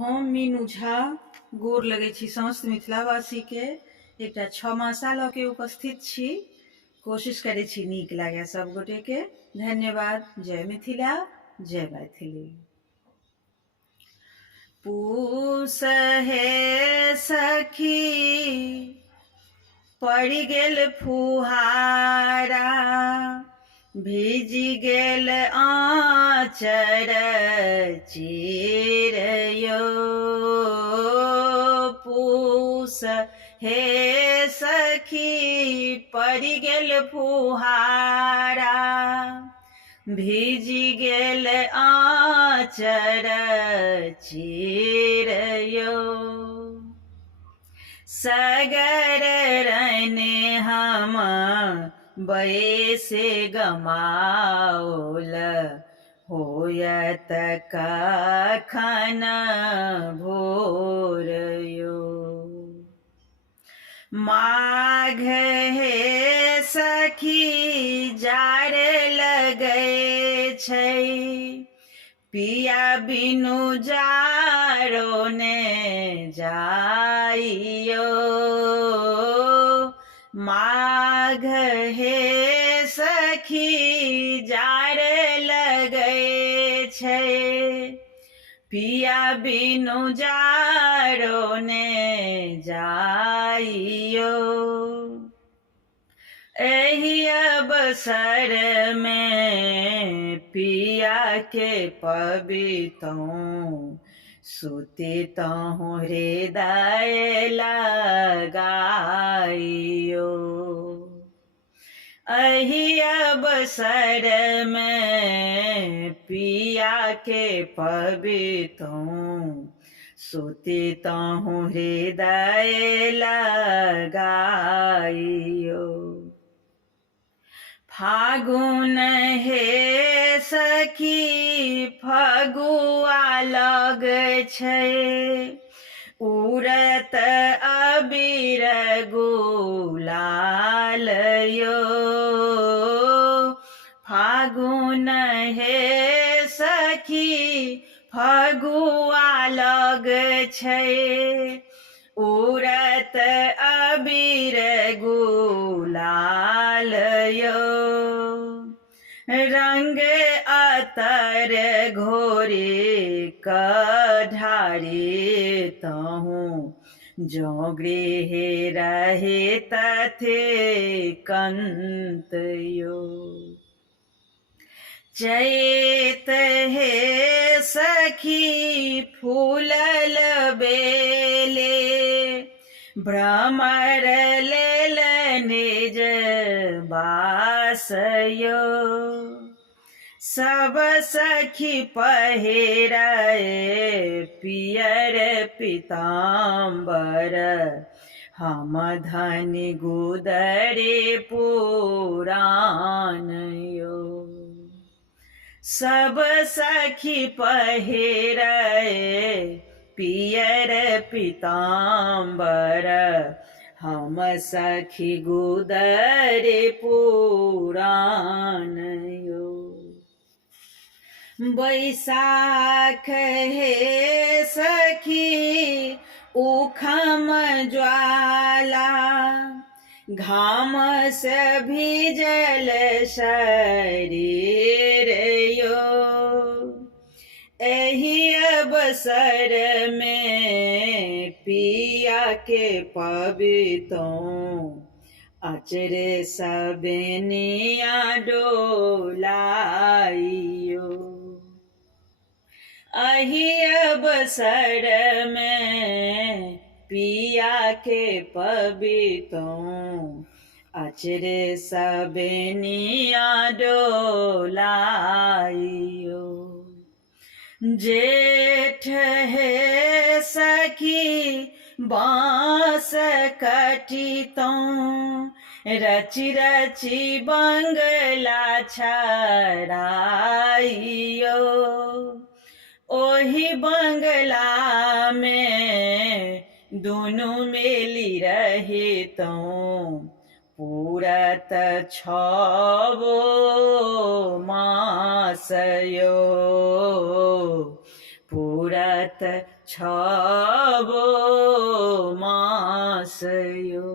हम मीनू झा गोर लगै छी समस्त मिथिलावासी के। एकटा छमासा लऽ के उपस्थित छी। कोशिश करै छी नीक लागे सब गोटे के। धन्यवाद। जय मिथिला, जय मैथिली। पूस हे सखी पड़ि गेल फुहारा, भीजी गेल आँचर चिरयो। पूस हे सखी पड़ि गेल फुहारा, भीजी गेल आँचर चिरयो। सगर रने हम बैसे गमाओल, होयत कखन भोरयो। माघ हे सखी जार लगै छै, पिया बिनु जारो ने जाइयो। माघ हे सखी जार लगै छै, पिया बिनु जारो ने जाइयो। एहि अवसर में पिया के पबितौं, सुतितौं हृदय लगाइयो। एहि अवसर में पिया के पबितौं, सुतितौं हृदय लगाइयो। फागुन हे सखी फगुआ लग छै, उड़त अबीर गुलाल यो। फागुन हे सखी फगुआ लग छै, उड़त अबीर गुलाल यो। रंग अतर घोरे कढ़ारे तहूँ, जो गृह रहे तथे कंत यो। चैत हे सखी फूलल बेले, भ्रमर लेल निज बासयो। सब सखी पहिरै पियर पीताम्बर, हम धनि गुदरे पुरान यो। सब सखी पहिरै पियर पीताम्बर, हम सखी गुदरे पुरान यो। बैसाख हे सखी उखम ज्वाला, घाम से भीजल शरीर यो। एहि अवसर में पिया के पबितौं, अचरे सबनिया डोलाइयो। एहि अवसर में पिया के पबितौं, अचरे सबनिया डोलाइयो। जेठ हे सखी बाँस कटितौं, रचि रचि बंगला छड़ाइयो। ओहि बंगला में दुनू मेली रहितौं, पूरत छबो मास यो। पुरत छबो मास यो।